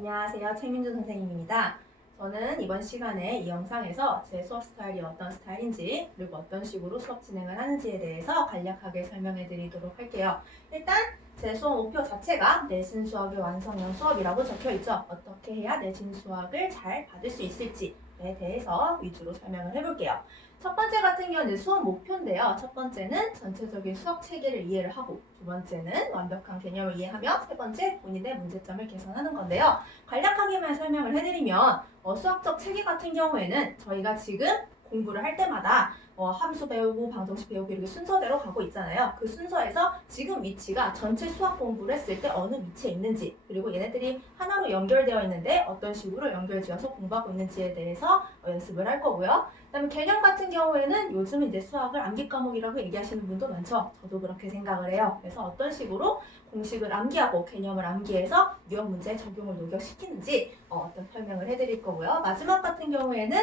안녕하세요. 최민주 선생님입니다. 저는 이번 시간에 이 영상에서 제 수업 스타일이 어떤 스타일인지 그리고 어떤 식으로 수업 진행을 하는지에 대해서 간략하게 설명해 드리도록 할게요. 일단 제 수업 목표 자체가 내신 수학의 완성형 수업이라고 적혀 있죠. 어떻게 해야 내신 수학을 잘 받을 수 있을지에 대해서 위주로 설명을 해볼게요. 첫 번째 같은 경우는 수업 목표인데요. 첫 번째는 전체적인 수학 체계를 이해를 하고, 두 번째는 완벽한 개념을 이해하며, 세 번째 본인의 문제점을 개선하는 건데요. 간략하게만 설명을 해드리면 수학적 체계 같은 경우에는 저희가 지금 공부를 할 때마다 함수 배우고 방정식 배우고 이렇게 순서대로 가고 있잖아요. 그 순서에서 지금 위치가 전체 수학 공부를 했을 때 어느 위치에 있는지, 그리고 얘네들이 하나로 연결되어 있는데 어떤 식으로 연결지어서 공부하고 있는지에 대해서 연습을 할 거고요. 그다음에 개념 같은 경우에는 요즘 이제 수학을 암기 과목이라고 얘기하시는 분도 많죠. 저도 그렇게 생각을 해요. 그래서 어떤 식으로 공식을 암기하고 개념을 암기해서 유형 문제에 적용을 녹여시키는지 어떤 설명을 해드릴 거고요. 마지막 같은 경우에는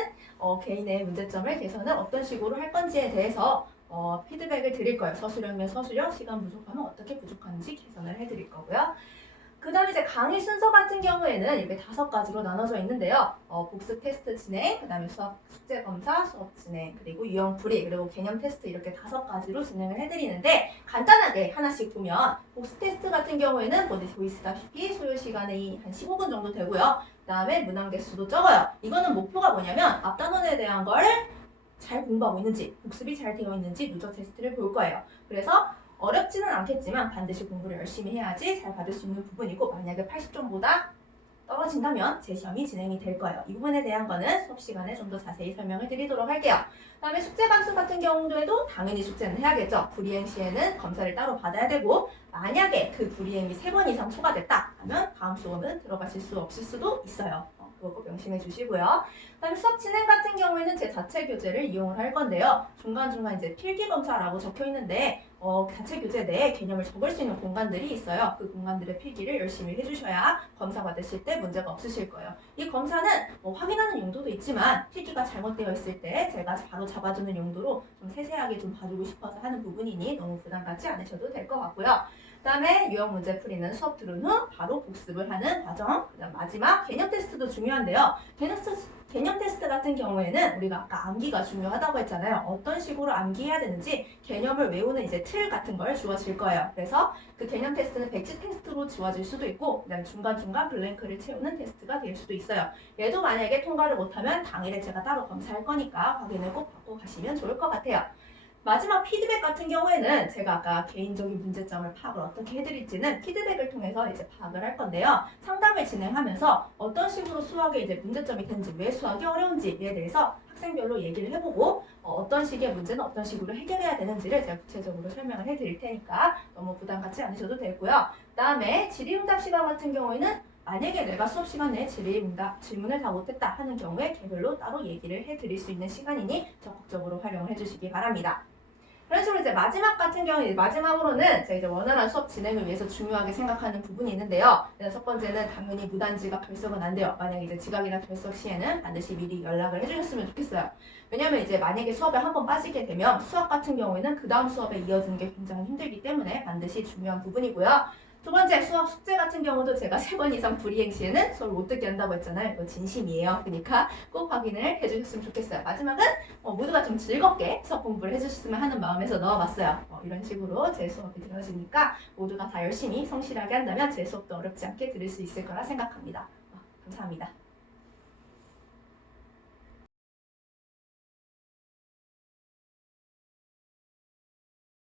개인의 문제점을 개선을 어떤 식으로 할 건지에 대해서 피드백을 드릴 거예요. 서술형이면 서술형, 시간 부족하면 어떻게 부족한지 개선을 해드릴 거고요. 그 다음에 이제 강의 순서 같은 경우에는 이렇게 5가지로 나눠져 있는데요. 복습 테스트 진행, 그 다음에 수학 숙제 검사, 수업 진행, 그리고 유형 풀이, 그리고 개념 테스트 이렇게 5가지로 진행을 해드리는데 간단하게 하나씩 보면 복습 테스트 같은 경우에는 보이시다시피 소요 시간이 한 15분 정도 되고요. 그 다음에 문항 개수도 적어요. 이거는 목표가 뭐냐면 앞단원에 대한 걸 잘 공부하고 있는지, 복습이 잘 되어 있는지 누적 테스트를 볼 거예요. 그래서 어렵지는 않겠지만 반드시 공부를 열심히 해야지 잘 받을 수 있는 부분이고, 만약에 80점보다 떨어진다면 재시험이 진행이 될 거예요. 이 부분에 대한 거는 수업 시간에 좀 더 자세히 설명을 드리도록 할게요. 그 다음에 숙제 감수 같은 경우에도 당연히 숙제는 해야겠죠. 불이행 시에는 검사를 따로 받아야 되고, 만약에 그 불이행이 3번 이상 초과됐다 하면 다음 수업은 들어가실 수 없을 수도 있어요. 그거 꼭 명심해 주시고요. 그 다음에 수업 진행 같은 경우에는 제 자체 교재를 이용을 할 건데요. 중간중간 이제 필기 검사라고 적혀 있는데 자체 교재 내에 개념을 적을 수 있는 공간들이 있어요. 그 공간들의 필기를 열심히 해주셔야 검사 받으실 때 문제가 없으실 거예요. 이 검사는 확인하는 용도도 있지만 필기가 잘못되어 있을 때 제가 바로 잡아주는 용도로 좀 세세하게 좀 봐주고 싶어서 하는 부분이니 너무 부담 갖지 않으셔도 될 것 같고요. 그 다음에 유형 문제 풀이는 수업 들은 후 바로 복습을 하는 과정. 그다음 마지막 개념 테스트도 중요한데요. 개념 테스트 같은 경우에는 우리가 아까 암기가 중요하다고 했잖아요. 어떤 식으로 암기해야 되는지 개념을 외우는 이제 틀 같은 걸 주어질 거예요. 그래서 그 개념 테스트는 백지 테스트로 주어질 수도 있고, 그다음 중간중간 블랭크를 채우는 테스트가 될 수도 있어요. 얘도 만약에 통과를 못하면 당일에 제가 따로 검사할 거니까 확인을 꼭 받고 가시면 좋을 것 같아요. 마지막 피드백 같은 경우에는 제가 아까 개인적인 문제점을 파악을 어떻게 해드릴지는 피드백을 통해서 이제 파악을 할 건데요. 상담을 진행하면서 어떤 식으로 수학에 이제 문제점이 되는지, 왜 수학이 어려운지에 대해서 학생별로 얘기를 해보고 어떤 식의 문제는 어떤 식으로 해결해야 되는지를 제가 구체적으로 설명을 해드릴 테니까 너무 부담 갖지 않으셔도 되고요. 그 다음에 질의응답 시간 같은 경우에는 만약에 내가 수업 시간 내에 질의응답 질문을 다 못했다 하는 경우에 개별로 따로 얘기를 해드릴 수 있는 시간이니 적극적으로 활용을 해주시기 바랍니다. 그런 식으로 이제 마지막 같은 경우에 마지막으로는 제가 이제 원활한 수업 진행을 위해서 중요하게 생각하는 부분이 있는데요. 첫 번째는 당연히 무단 지각 결석은 안 돼요. 만약에 이제 지각이나 결석 시에는 반드시 미리 연락을 해주셨으면 좋겠어요. 왜냐면 이제 만약에 수업에 한번 빠지게 되면 수학 같은 경우에는 그 다음 수업에 이어지는 게 굉장히 힘들기 때문에 반드시 중요한 부분이고요. 두 번째 수학 숙제 같은 경우도 제가 3번 이상 불이행 시에는 수업을 못 듣게 한다고 했잖아요. 이거 진심이에요. 그러니까 꼭 확인을 해주셨으면 좋겠어요. 마지막은 모두가 좀 즐겁게 수업 공부를 해주셨으면 하는 마음에서 넣어봤어요. 이런 식으로 제 수업이 되어지니까 모두가 다 열심히 성실하게 한다면 제 수업도 어렵지 않게 들을 수 있을 거라 생각합니다. 감사합니다.